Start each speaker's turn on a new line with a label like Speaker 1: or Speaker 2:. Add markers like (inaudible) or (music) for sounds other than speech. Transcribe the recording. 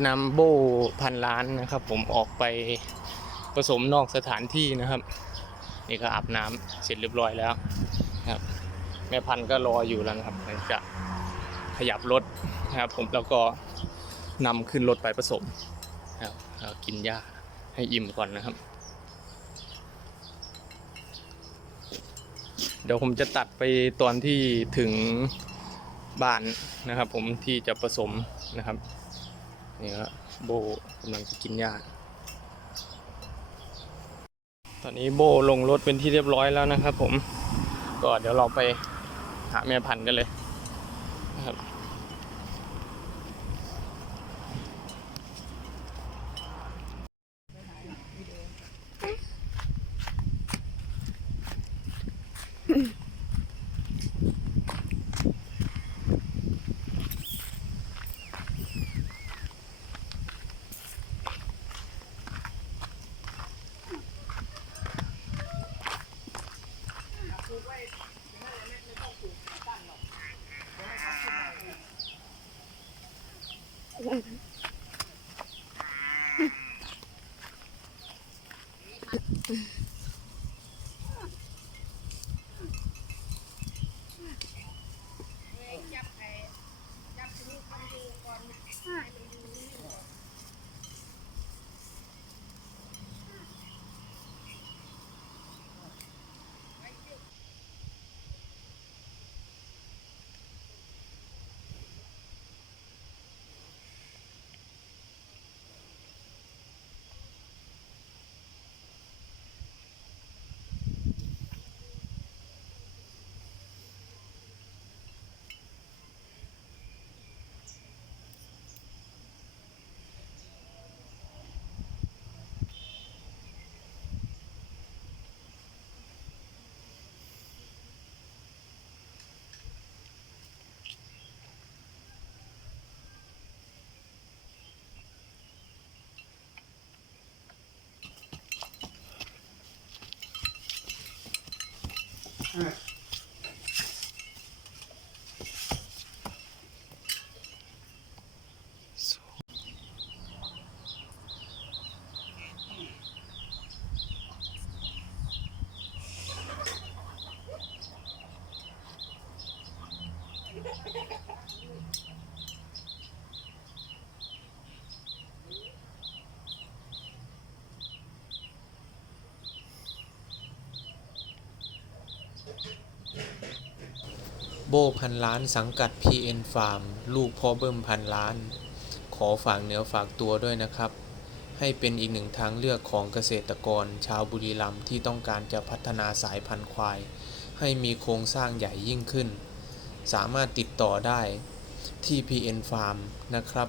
Speaker 1: จะนำโบพันล้านนะครับ ผมออกไปผสมนอกสถานที่นะครับ นี่ก็อาบน้ำเสร็จเรียบร้อยแล้วนะครับ แม่พันธุ์ก็รออยู่แล้วนะครับจากขยับรถนะครับผมแล้วก็นำขึ้นรถไปผสมนะครับแล้วกินหญ้าให้อิ่มก่อนนะครับ เดี๋ยวผมจะตัดไปตอนที่ถึงบ้านนะครับ ผมที่จะผสมนะครับ นี่ก็โบกำลังจะกินหญ้าตอนนี้โบลงรถเป็นที่เรียบร้อยแล้วนะครับ ผม ก็เดี๋ยวเราไปหาแม่พันธุ์กันเลยนะครับ 我 (laughs) All right.
Speaker 2: โบพันล้านสังกัด PN Farm ลูกพ่อเบิ้มพันล้าน ขอฝากเนื้อฝากตัวด้วยนะครับ ให้เป็นอีกหนึ่งทางเลือกของเกษตรกร ชาวบุรีรัมย์ที่ต้องการจะพัฒนาสายพันธุ์ควาย ให้มีโครงสร้างใหญ่ยิ่งขึ้น สามารถติดต่อได้ที่ PN Farm นะครับ